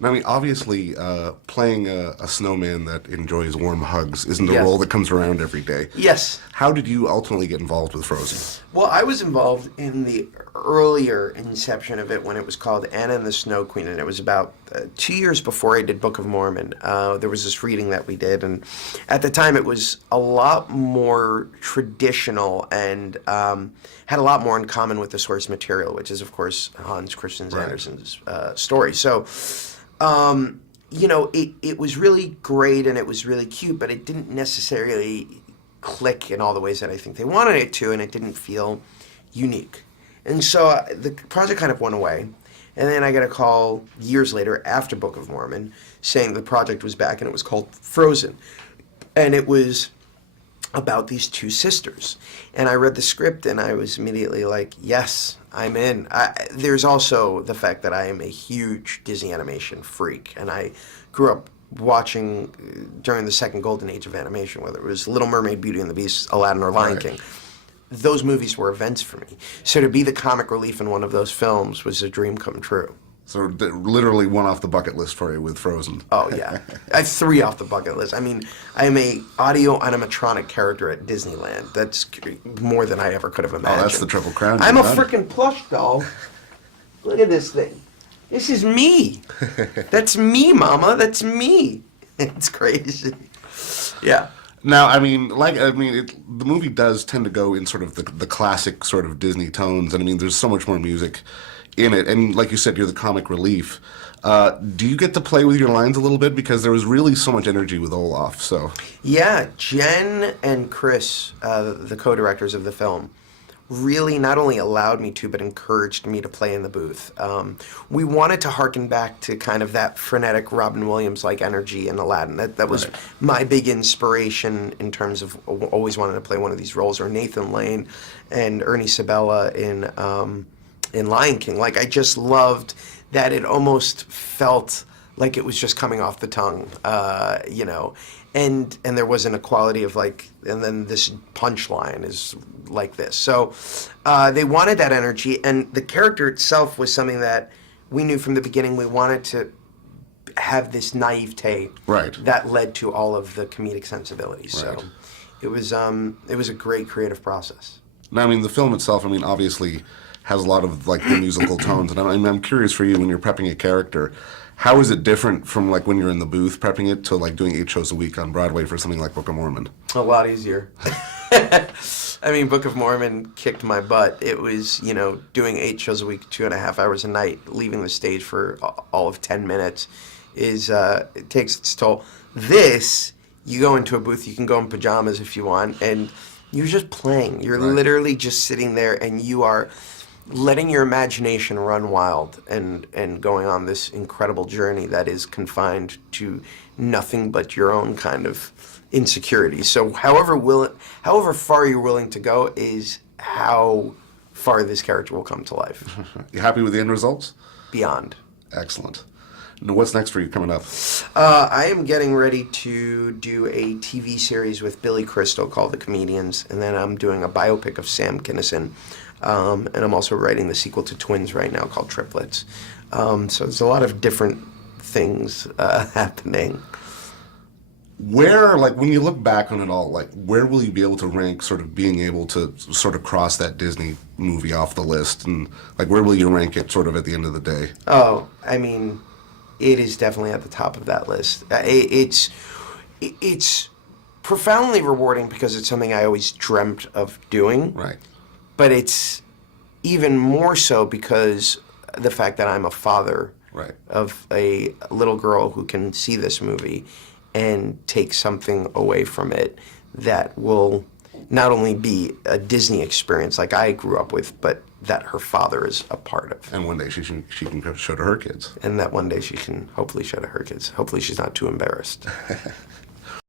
I mean, obviously, playing a snowman that enjoys warm hugs isn't a Yes. role that comes around every day. Yes. How did you ultimately get involved with Frozen? Well, I was involved in the earlier inception of it when it was called Anna and the Snow Queen, and it was about 2 years before I did Book of Mormon. There was this reading that we did, and at the time it was a lot more traditional and had a lot more in common with the source material, which is, of course, Hans Christian Right. Andersen's story. So, it was really great and it was really cute, but it didn't necessarily click in all the ways that I think they wanted it to, and it didn't feel unique. And so the project kind of went away. And then I got a call years later after Book of Mormon saying the project was back and it was called Frozen. And it was about these two sisters. And I read the script and I was immediately like, yes, I'm in. There's also the fact that I am a huge Disney animation freak. And I grew up watching during the second golden age of animation, whether it was Little Mermaid, Beauty and the Beast, Aladdin, or Lion Right. King. Those movies were events for me. So to be the comic relief in one of those films was a dream come true. So literally one off the bucket list for you with Frozen. Oh, yeah. I have 3 off the bucket list. I mean, I'm a audio animatronic character at Disneyland. That's more than I ever could have imagined. Oh, that's the Triple Crown. I'm a You're done. freaking plush doll. Look at this thing. This is me. That's me, Mama. That's me. It's crazy. Yeah. Now, I mean, the movie does tend to go in sort of the classic sort of Disney tones, and I mean, there's so much more music in it, and like you said, you're the comic relief. Do you get to play with your lines a little bit, because there was really so much energy with Olaf? So Yeah, Jen and Chris, the co-directors of the film, really not only allowed me to, but encouraged me to play in the booth. We wanted to harken back to kind of that frenetic Robin Williams-like energy in Aladdin. That was Right. my big inspiration in terms of always wanting to play one of these roles, or Nathan Lane and Ernie Sabella in Lion King. Like, I just loved that it almost felt like it was just coming off the tongue, and there wasn't a quality of like, and then this punchline is like this. So they wanted that energy, and the character itself was something that we knew from the beginning we wanted to have this naivete Right. that led to all of the comedic sensibilities. Right. So it was a great creative process. now, I mean, the film itself, I mean, obviously has a lot of like the musical tones, and I'm curious for you, when you're prepping a character, how is it different from like when you're in the booth prepping it to like doing 8 shows a week on Broadway for something like Book of Mormon? A lot easier. I mean, Book of Mormon kicked my butt. It was, doing 8 shows a week, 2.5 hours a night, leaving the stage for all of 10 minutes it takes its toll. This, you go into a booth, you can go in pajamas if you want, and you're just playing. You're Right. literally just sitting there, and you are letting your imagination run wild and going on this incredible journey that is confined to nothing but your own kind of insecurity. So however far you're willing to go is how far this character will come to life. You happy with the end results? Beyond. Excellent. Now, what's next for you coming up? I am getting ready to do a TV series with Billy Crystal called The Comedians, and then I'm doing a biopic of Sam Kinison. And I'm also writing the sequel to Twins right now called Triplets. So there's a lot of different things happening. Where, like, when you look back on it all, like, where will you be able to rank sort of being able to sort of cross that Disney movie off the list? And, like, where will you rank it sort of at the end of the day? Oh, I mean, it is definitely at the top of that list. It's profoundly rewarding because it's something I always dreamt of doing. Right. But it's even more so because the fact that I'm a father Right. of a little girl who can see this movie and take something away from it that will not only be a Disney experience like I grew up with, but that her father is a part of. And one day she can show to her kids. And that one day she can hopefully show to her kids. Hopefully she's not too embarrassed.